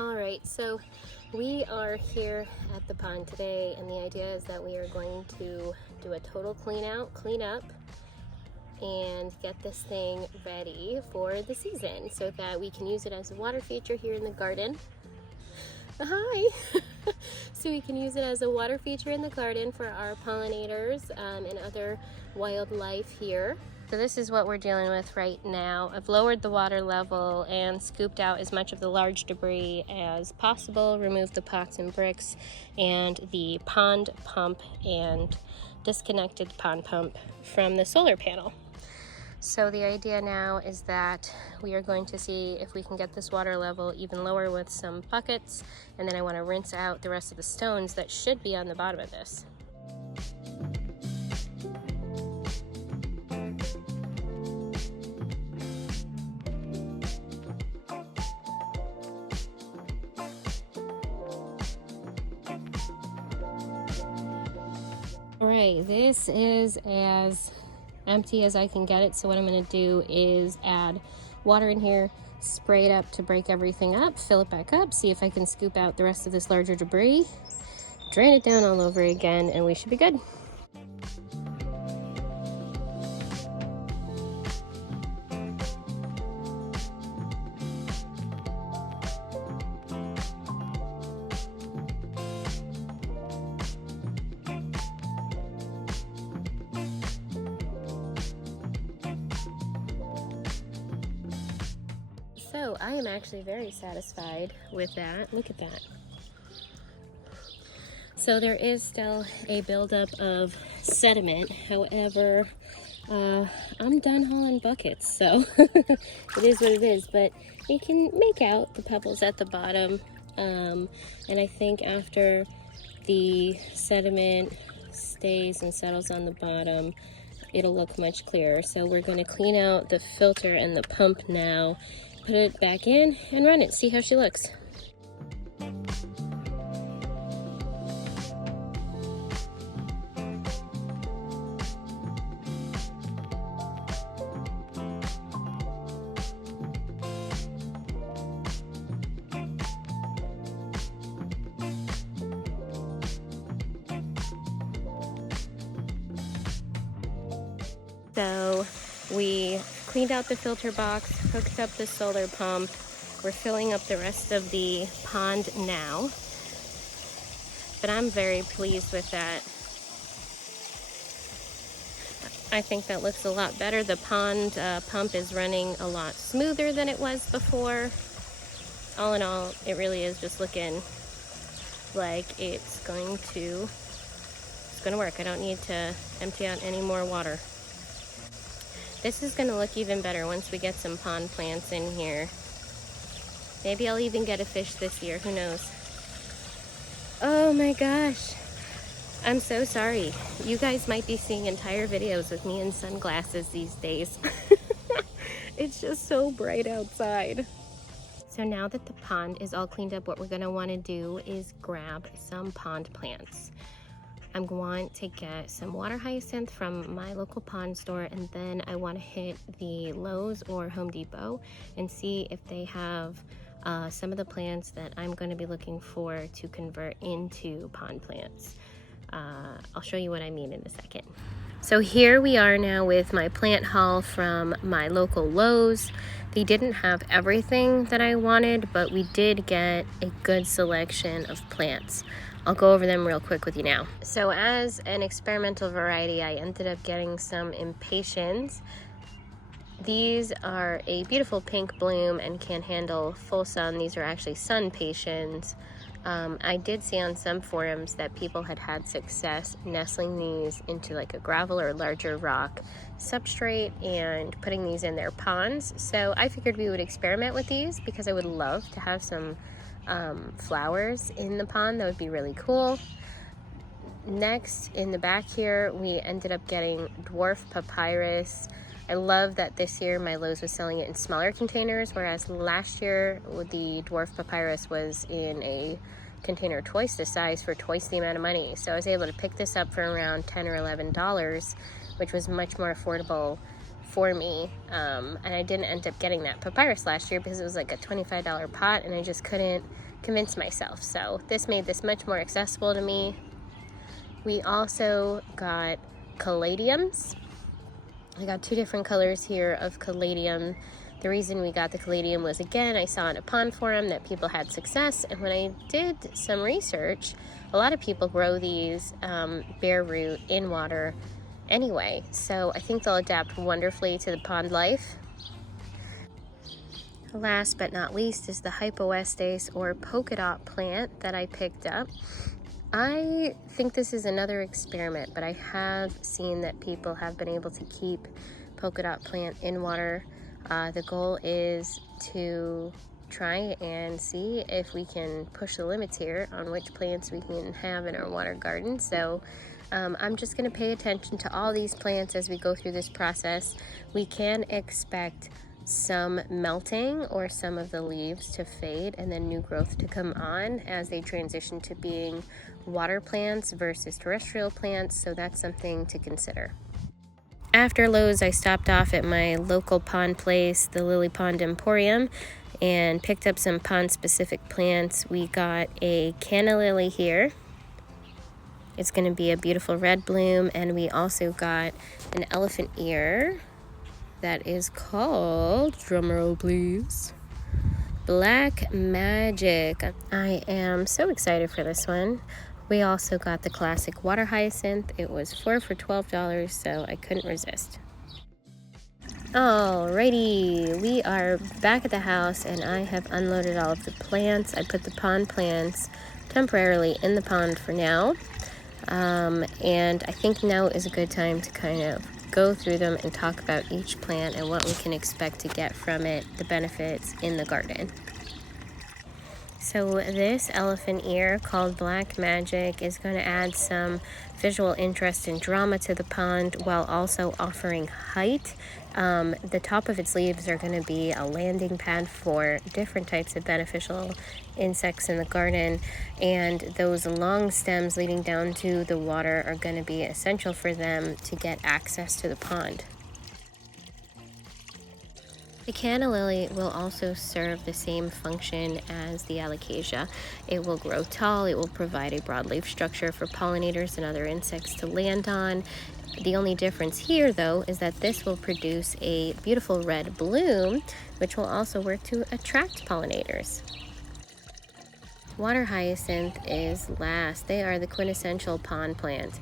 All right, so we are here at the pond today, and the idea is that we are going to do a total clean up, and get this thing ready for the season so that we can use it as a water feature here in the garden. Hi! So we can use it as a water feature in the garden for our pollinators and other wildlife here. So this is what we're dealing with right now. I've lowered the water level and scooped out as much of the large debris as possible, removed the pots and bricks and the pond pump and disconnected pond pump from the solar panel. So the idea now is that we are going to see if we can get this water level even lower with some buckets, and then I want to rinse out the rest of the stones that should be on the bottom of this. All right, this is as empty as I can get it, so what I'm going to do is add water in here, spray it up to break everything up, fill it back up, see if I can scoop out the rest of this larger debris, drain it down all over again, and we should be good. So I am actually very satisfied with that. Look at that. So there is still a buildup of sediment. However, I'm done hauling buckets, so it is what it is. But you can make out the pebbles at the bottom. And I think after the sediment stays and settles on the bottom, it'll look much clearer. So we're going to clean out the filter and the pump now, put it back in and run it, see how she looks. So we cleaned out the filter box, hooked up the solar pump. We're filling up the rest of the pond now, but I'm very pleased with that. I think that looks a lot better. The pond pump is running a lot smoother than it was before. All in all, it really is just looking like it's going to work. I don't need to empty out any more water. This is going to look even better once we get some pond plants in here. Maybe I'll even get a fish this year, who knows. Oh my gosh, I'm so sorry. You guys might be seeing entire videos with me in sunglasses these days. It's just so bright outside. So now that the pond is all cleaned up, what we're going to want to do is grab some pond plants. I'm going to get some water hyacinth from my local pond store, and then I want to hit the Lowe's or Home Depot and see if they have some of the plants that I'm going to be looking for to convert into pond plants. I'll show you what I mean in a second. So here we are now with my plant haul from my local Lowe's. They didn't have everything that I wanted, but we did get a good selection of plants. I'll go over them real quick with you now. So as an experimental variety, I ended up getting some impatiens. These are a beautiful pink bloom and can handle full sun. These are actually sun patiens. I did see on some forums that people had success nestling these into like a gravel or larger rock substrate and putting these in their ponds. So I figured we would experiment with these because I would love to have some flowers in the pond. That would be really cool. Next, in the back here, we ended up getting dwarf papyrus. I love that this year my Lowe's was selling it in smaller containers, whereas last year the dwarf papyrus was in a container twice the size for twice the amount of money. So I was able to pick this up for around $10 or $11, which was much more affordable for me, and I didn't end up getting that papyrus last year because it was like a $25 pot and I just couldn't convince myself. So this made this much more accessible to me. We also got caladiums. I got 2 different colors here of caladium. The reason we got the caladium was, again, I saw in a pond forum that people had success, and when I did some research, a lot of people grow these bare root in water anyway, so I think they'll adapt wonderfully to the pond life. Last but not least is the hypoestes or polka dot plant that I picked up. I think this is another experiment, but I have seen that people have been able to keep polka dot plant in water. The goal is to try and see if we can push the limits here on which plants we can have in our water garden. So I'm just going to pay attention to all these plants as we go through this process. We can expect some melting or some of the leaves to fade and then new growth to come on as they transition to being water plants versus terrestrial plants, so that's something to consider. After Lowe's, I stopped off at my local pond place, the Lily Pond Emporium, and picked up some pond-specific plants. We got a canna lily here. It's going to be a beautiful red bloom, and we also got an elephant ear that is called, drumroll please, Black Magic. I am so excited for this one. We also got the classic water hyacinth. It was 4 for $12, so I couldn't resist. Alrighty, we are back at the house and I have unloaded all of the plants. I put the pond plants temporarily in the pond for now. And I think now is a good time to kind of go through them and talk about each plant and what we can expect to get from it, the benefits in the garden. So this elephant ear called Black Magic is going to add some visual interest and drama to the pond while also offering height. The top of its leaves are going to be a landing pad for different types of beneficial insects in the garden, and those long stems leading down to the water are going to be essential for them to get access to the pond. The canna lily will also serve the same function as the alocasia. It will grow tall, it will provide a broadleaf structure for pollinators and other insects to land on. The only difference here, though, is that this will produce a beautiful red bloom, which will also work to attract pollinators. Water hyacinth is last. They are the quintessential pond plant.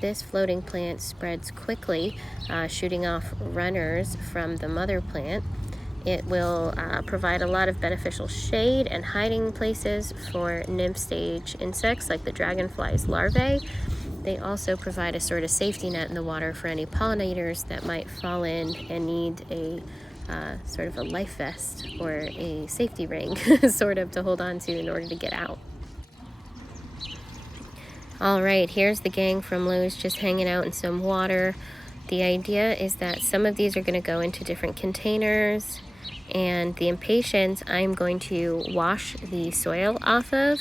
This floating plant spreads quickly, shooting off runners from the mother plant. It will provide a lot of beneficial shade and hiding places for nymph stage insects like the dragonfly's larvae. They also provide a sort of safety net in the water for any pollinators that might fall in and need a sort of a life vest or a safety ring sort of to hold on to in order to get out. All right, here's the gang from Lowe's just hanging out in some water. The idea is that some of these are going to go into different containers, and the impatiens I'm going to wash the soil off of,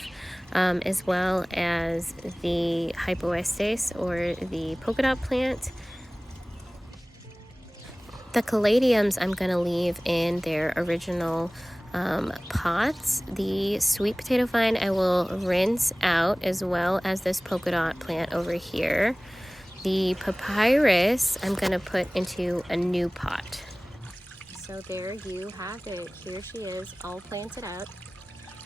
as well as the hypoestes or the polka dot plant. The caladiums I'm going to leave in their original pots. The sweet potato vine I will rinse out, as well as this polka dot plant over here. The papyrus I'm going to put into a new pot. So there you have it. Here she is, all planted out.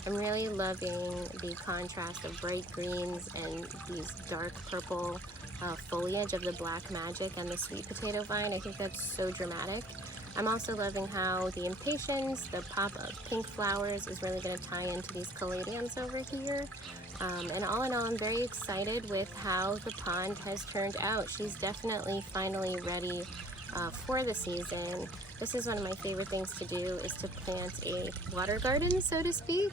I'm really loving the contrast of bright greens and these dark purple foliage of the Black Magic and the sweet potato vine. I think that's so dramatic. I'm also loving how the impatiens, the pop of pink flowers, is really going to tie into these caladiums over here. And all in all, I'm very excited with how the pond has turned out. She's definitely finally ready for the season. This is one of my favorite things to do, is to plant a water garden, so to speak,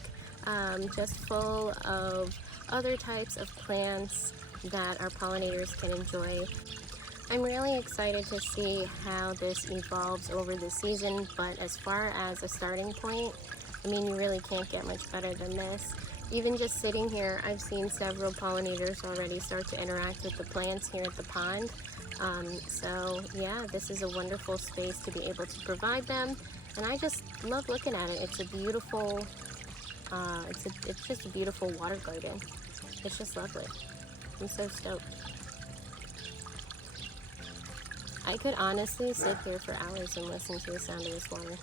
just full of other types of plants that our pollinators can enjoy. I'm really excited to see how this evolves over the season, but as far as a starting point, I mean, you really can't get much better than this. Even just sitting here, I've seen several pollinators already start to interact with the plants here at the pond. So yeah, this is a wonderful space to be able to provide them, and I just love looking at it. It's a beautiful, it's just a beautiful water garden. It's just lovely. I'm so stoked. I could honestly sit there for hours and listen to the sound of this water.